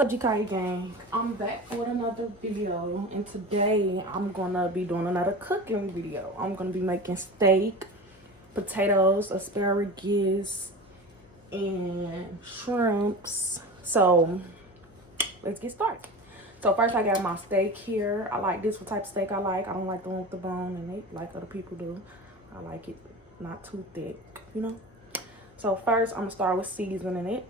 up, gkiah gang? I'm back with another video, and today I'm gonna be doing another cooking video. I'm gonna be making steak, potatoes, asparagus, and shrimps. So let's get started. So first I got my steak here. I like this type of steak I like. I don't like the one with the bone in it like other people do. I like it not too thick, you know. So first I'm gonna start with seasoning it.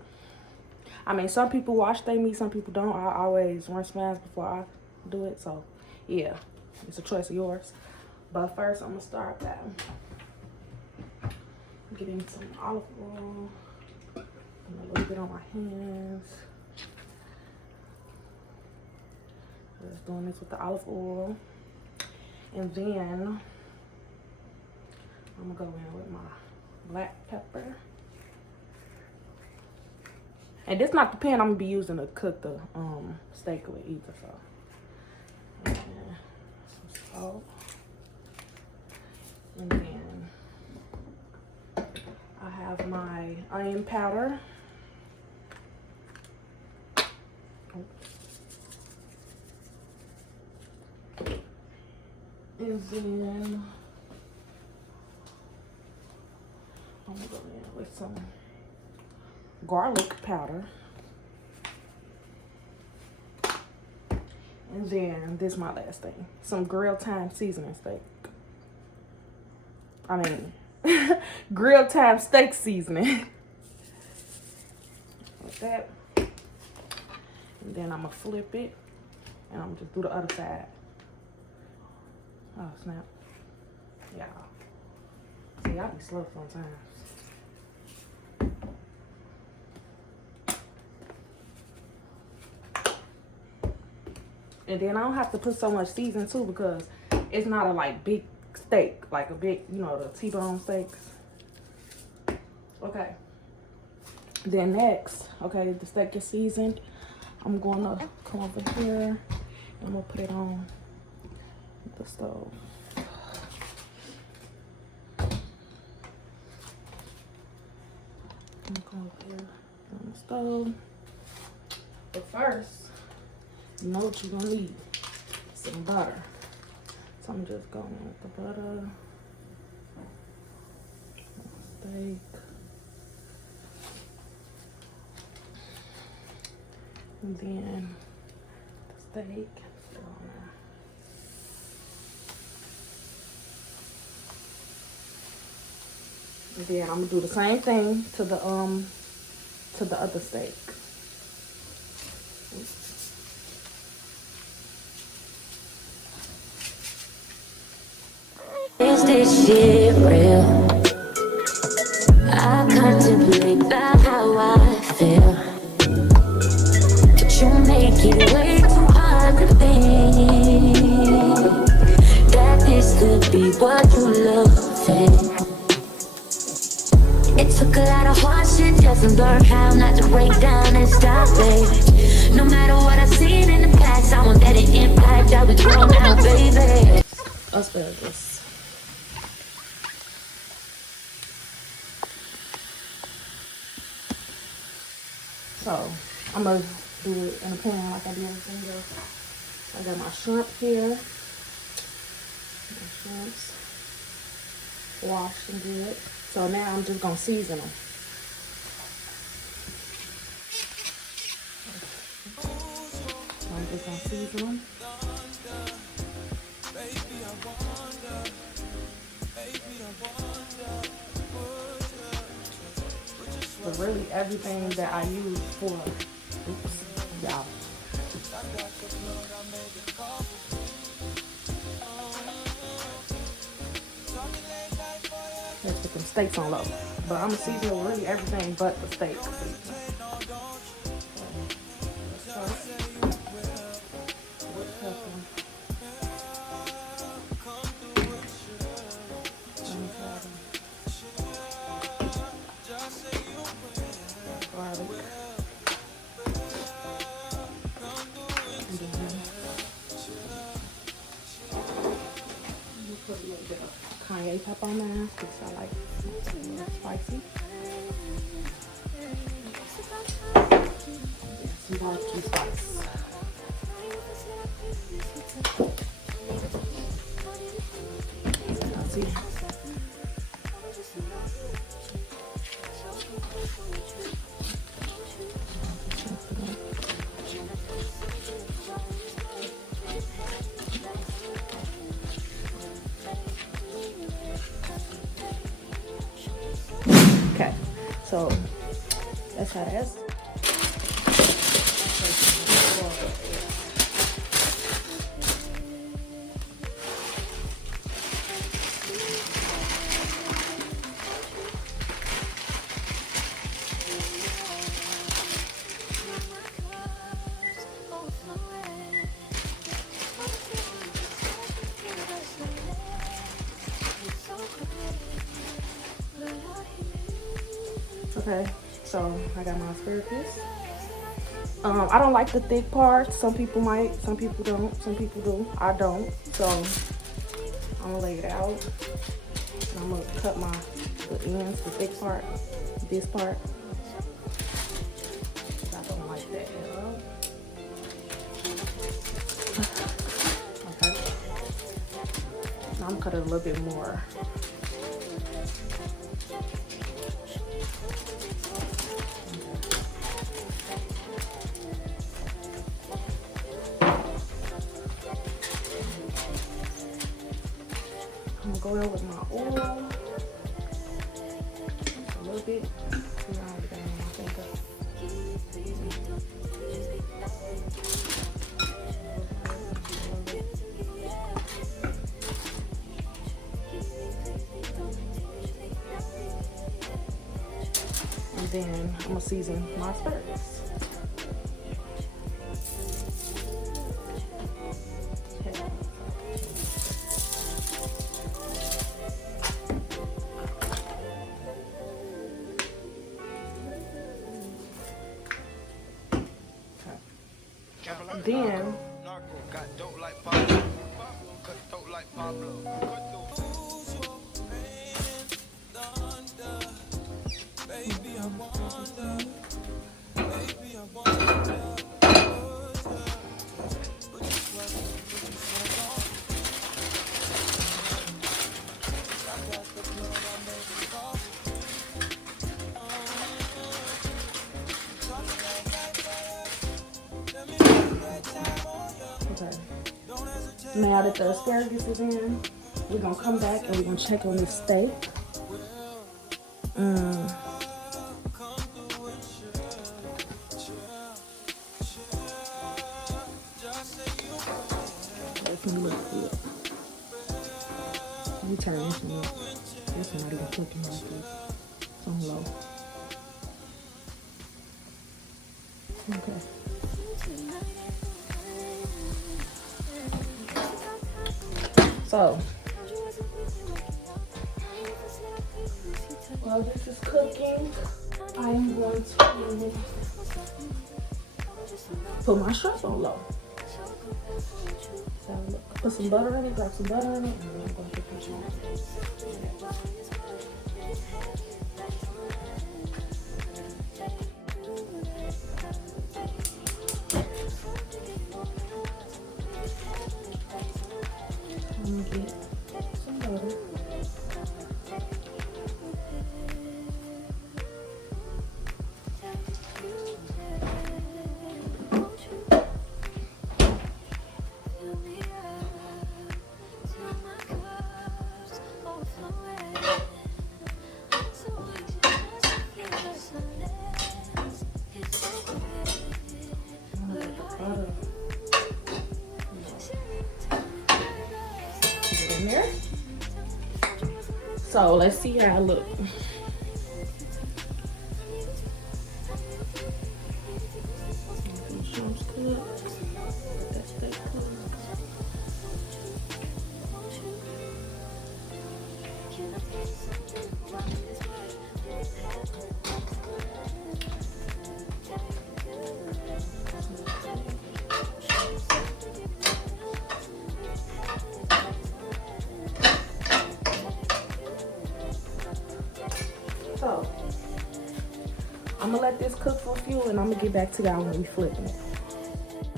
I mean, some people wash their meat, some people don't. I always rinse mine before I do it. So yeah, it's a choice of yours. But first I'm gonna start by getting some olive oil and a little bit on my hands. Just doing this with the olive oil. And then I'm gonna go in with my black pepper. And this not the pan I'm gonna be using to cook the steak with either, so. And some salt. And then I have my onion powder. And then I'm gonna go in with some garlic powder. And then this is my last thing. Some grilled thyme seasoning steak. I mean, grilled thyme steak seasoning. Like that. And then I'm gonna flip it. And I'm gonna just do the other side. Oh, snap. Yeah. See, I be slow sometimes. And then I don't have to put so much seasoning too because it's not a like big steak, like a big, you know, the T-bone steaks. Okay. Then next, okay, the steak is seasoned. I'm gonna come over here and I'm gonna put it on the stove. I'm gonna go over here on the stove. But first, you know what you're gonna need? Some butter. So I'm just going with the butter. Steak. And then the steak. And then I'm gonna do the same thing to the other steak. Is this shit real? I contemplate about how I feel, but you make it way too hard to think that this could be what you love. It took a lot of hard shit just to learn how not to break down and stop it. No matter what I've seen in the past, I won't let it impact how we grow now, baby. Asparagus. So I'm gonna do it in a pan like I did everything else. I got my shrimp here. My shrimps washed and good. So now I'm just gonna season them. I'm just gonna season them. But really everything that I use for, oops, y'all. Let's put them steaks on low. But I'm gonna season really everything but the steak. Put a little bit of cayenne pepper on there because I like it a little spicy. Some barbecue spice. See. Okay, so that's how that is. Okay, so I got my asparagus. I don't like the thick parts. Some people might, some people don't, some people do. I don't. So I'm gonna lay it out. And I'm gonna cut the ends, the thick part, this part. I don't like that at all. Okay. Now I'm cutting a little bit more. I'm gonna go in with my oil a little bit. And then I'm gonna season my asparagus. Then now that the asparagus is in, we're gonna come back and we're gonna check on the steak. Doesn't look good. Let me turn this one up. This one not even cooking like this. It's on low. Okay. So, while this is cooking, I am going to put my shrimp on low. So, put some butter in it, drop some butter in it, and then I'm going to put the shrimp. Get some butter. In there. So let's see how I look. Shrimp's good. That steak good. this cook for a few, and I'm gonna get back to y'all when we flipping it.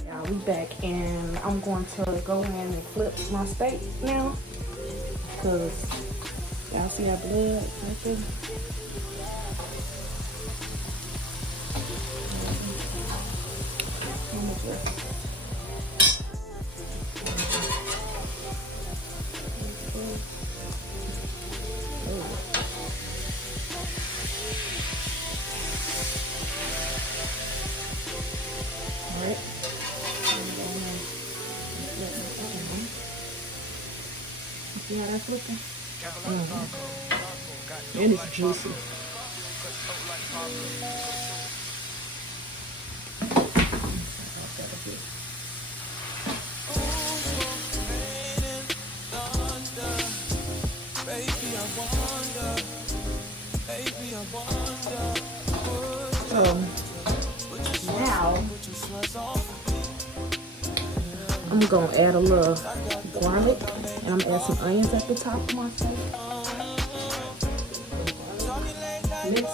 Y'all, we back, and I'm going to go in and flip my steak now, cause y'all see that blood right there. See how that's looking? And it's juicy. So now I'm gonna add a little garlic, and I'm gonna add some onions at the top of my steak. Mix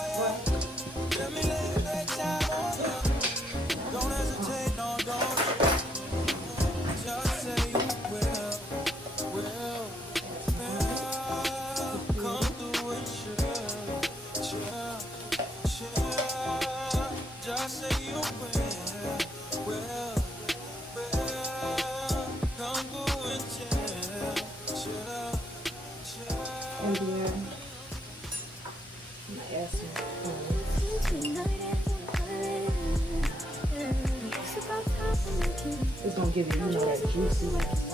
and then I'm gonna add some it's gonna give you, you know, that juiciness.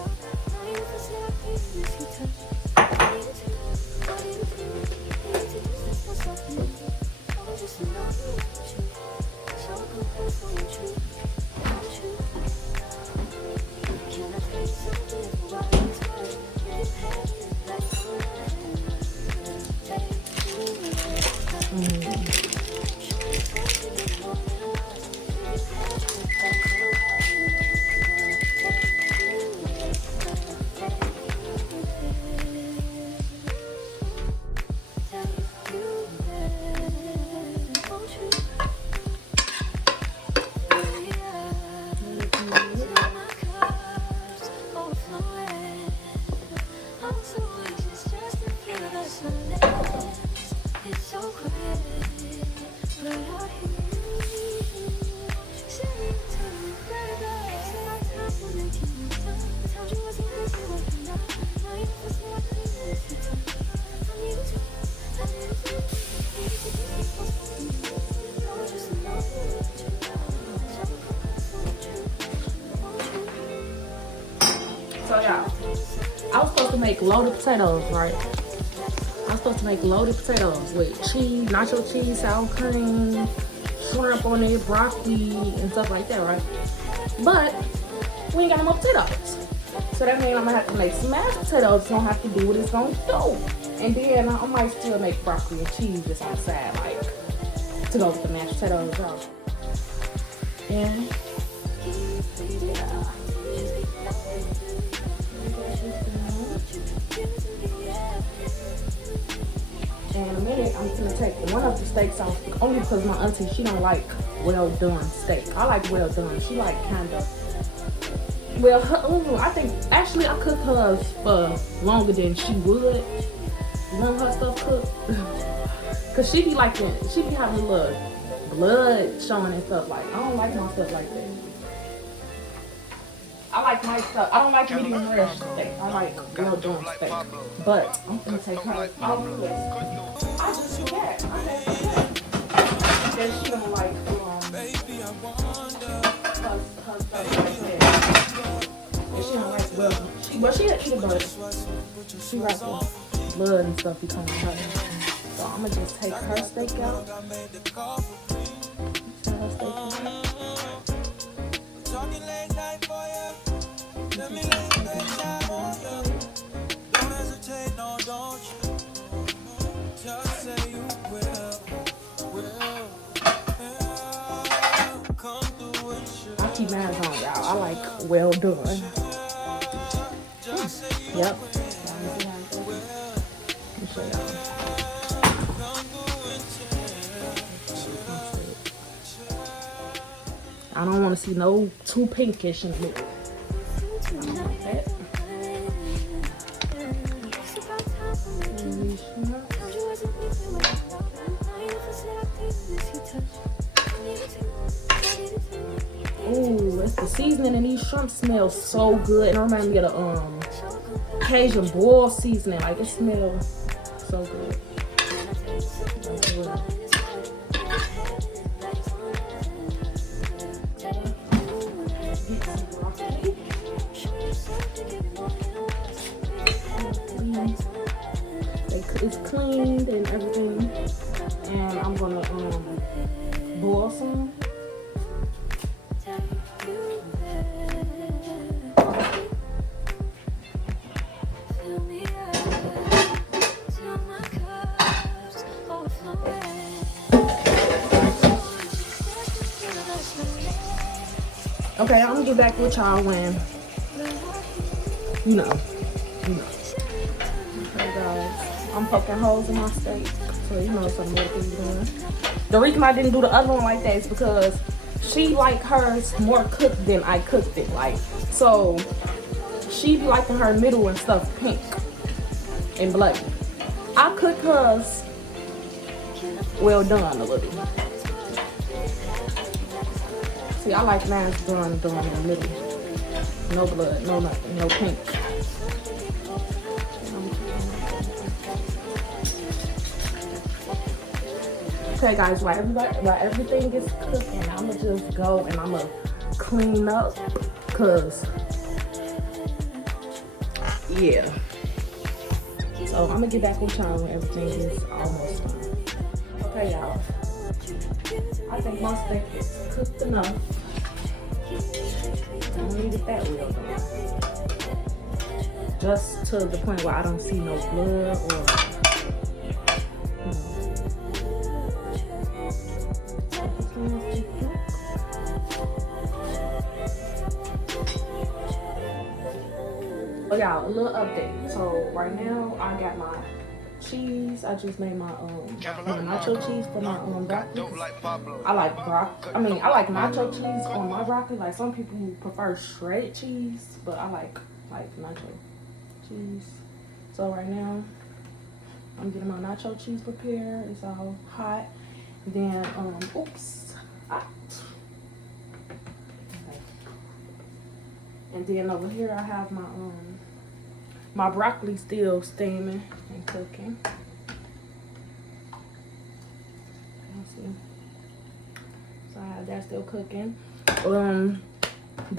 So y'all, I was supposed to make loaded potatoes, right? I was supposed to make loaded potatoes with cheese, nacho cheese, sour cream, shrimp on it, broccoli, and stuff like that, right? But we ain't got no more potatoes. So that means I'm gonna have to make some mashed potatoes. It's gonna have to do what it's gonna do. And then I might still make broccoli and cheese just on the side, like, to go with the mashed potatoes, y'all. And in a minute, I'm gonna take one of the steaks off, only because my auntie, she don't like well done steak. I like well done. She like kind of, well, I think, actually I cook hers for longer than she would want her stuff cooked. Cause she be like that, she be having a little blood showing and stuff. Like, I don't like my stuff like that. I like my stuff. I don't like medium rare steak. I like well done steak. But I'm gonna take her off the list. I just forget. I just forget. That she don't like her stuff like that. And she don't like well, she eat it, but she like the blood and stuff becoming her. So I'm gonna just take her steak out. Her steak out. Let me lay that down on you. Don't hesitate, no, don't you? Just say you will. Come through and show. I keep mine on, y'all. I like well done. Yep. Let me show y'all. I don't want to see no too pinkish in the middle. I don't like that. Ooh, it's the seasoning in these shrimp smells so good. It reminds me of the Cajun boil seasoning. Like, it smells so good. It's cleaned and everything, and I'm gonna boil some. Okay, I'm gonna get back with y'all when you know. Okay, guys, I'm poking holes in my steak, so you know something more things doing. The reason I didn't do the other one like that is because she like hers more cooked than I cooked it. Like, so she be liking her middle and stuff pink and bloody. I cook hers well done a little. See, I like mine done in the middle. No blood, no nothing, no pink. Okay, guys, while everything is cooking, I'ma just go and I'ma clean up, cause yeah. So I'm gonna get back with y'all when everything is almost done. Okay, y'all. I think my steak is cooked enough. I don't need it that well though. Just to the point where I don't see no blood or Oh y'all, a little update. So right now I got my cheese. I just made my nacho cheese for my broccoli. I like broccoli. I mean, I like nacho cheese on my broccoli. Like, some people prefer shredded cheese, but I like nacho cheese. So right now I'm getting my nacho cheese prepared. It's all hot. Then oops. Ah. Okay. And then over here I have my broccoli still steaming and cooking. So I have that still cooking. The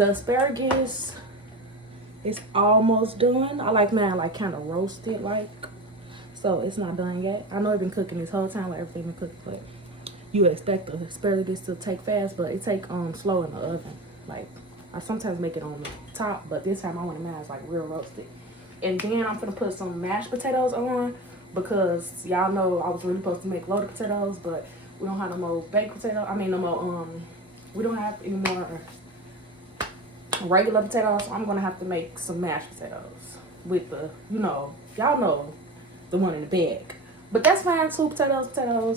asparagus is almost done. I like mine like kind of roasted like, so it's not done yet. I know I've been cooking this whole time, like everything been cooked, but you expect the asparagus to take fast, but it take slow in the oven. Like, I sometimes make it on the top, but this time I want mine like real roasted. And then I'm gonna put some mashed potatoes on, because y'all know I was really supposed to make loaded potatoes, but we don't have no more baked potatoes. I mean, no more, we don't have any more regular potatoes, so I'm gonna have to make some mashed potatoes with the, you know, y'all know, the one in the bag. But that's fine too, potatoes,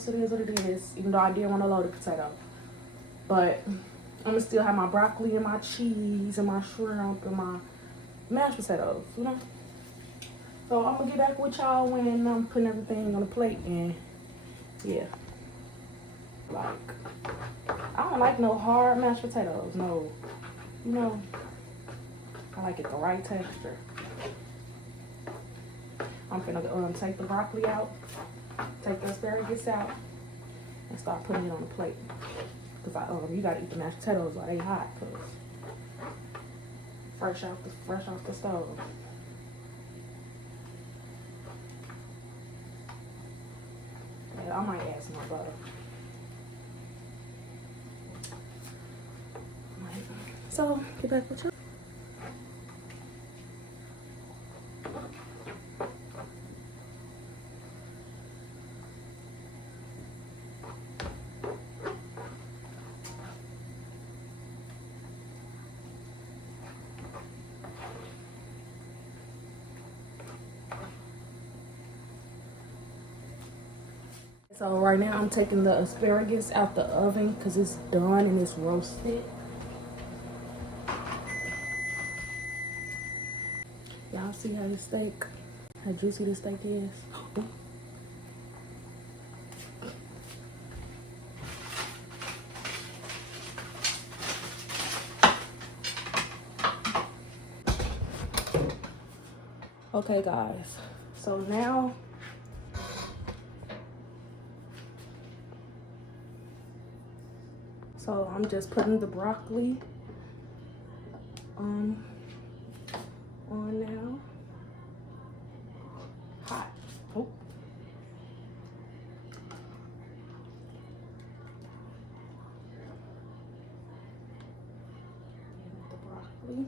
it is what it is, even though I did want a loaded potato. But I'm gonna still have my broccoli and my cheese and my shrimp and my mashed potatoes, you know? So I'm gonna get back with y'all when I'm putting everything on the plate, and yeah. Like, I don't like no hard mashed potatoes, no. You know, I like it the right texture. I'm gonna take the broccoli out, take the asparagus out, and start putting it on the plate. Cause you gotta eat the mashed potatoes while they hot, cause fresh off the stove. I might add some more butter. So, get back with you. So right now I'm taking the asparagus out the oven because it's done and it's roasted. Y'all see how this steak, how juicy this steak is? Okay, guys. So now, I'm just putting the broccoli on now. Hot. Oh. The broccoli.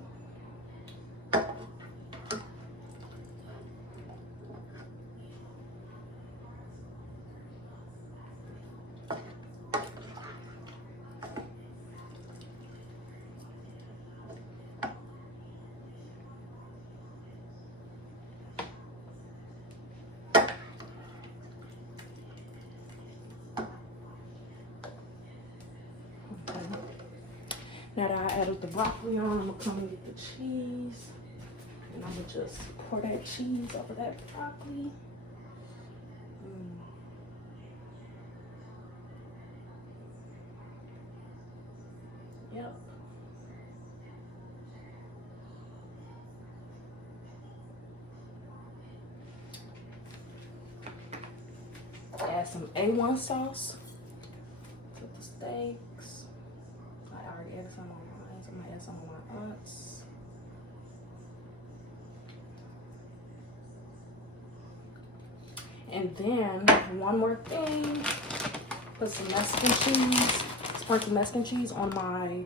Now that I added the broccoli on, I'm gonna come and get the cheese. And I'm gonna just pour that cheese over that broccoli. Yep. Add some A1 sauce to the steaks. I already added some on mine, so I'm gonna add some on my aunt's. And then one more thing, put some Mexican cheese, sprinkle Mexican cheese on my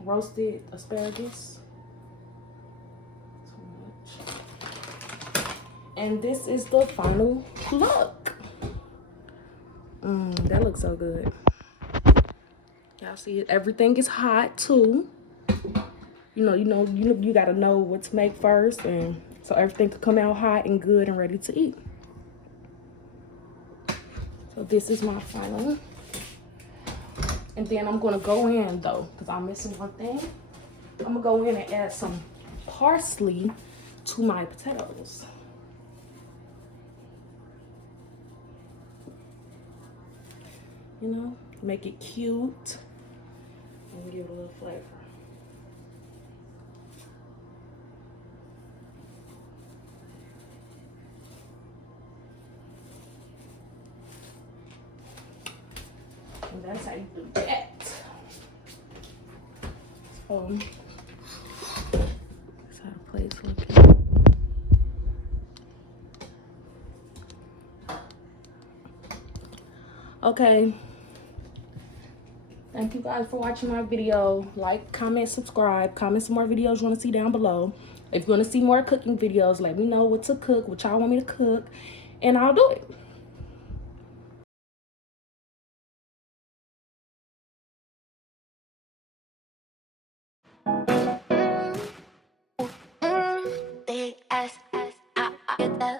roasted asparagus. Too much. And this is the final look. That looks so good. Y'all see it? Everything is hot too. You gotta know what to make first, and so everything could come out hot and good and ready to eat. So this is my final. And then I'm gonna go in though, because I'm missing one thing. I'm gonna go in and add some parsley to my potatoes. You know, make it cute and give it a little flavor. And that's how you do that. So, that's how the plate's looking. Okay. Thank you guys for watching my video. Like, comment, subscribe. Comment some more videos you want to see down below. If you want to see more cooking videos, let me know what to cook, what y'all want me to cook, and I'll do it. Big ass, I get that.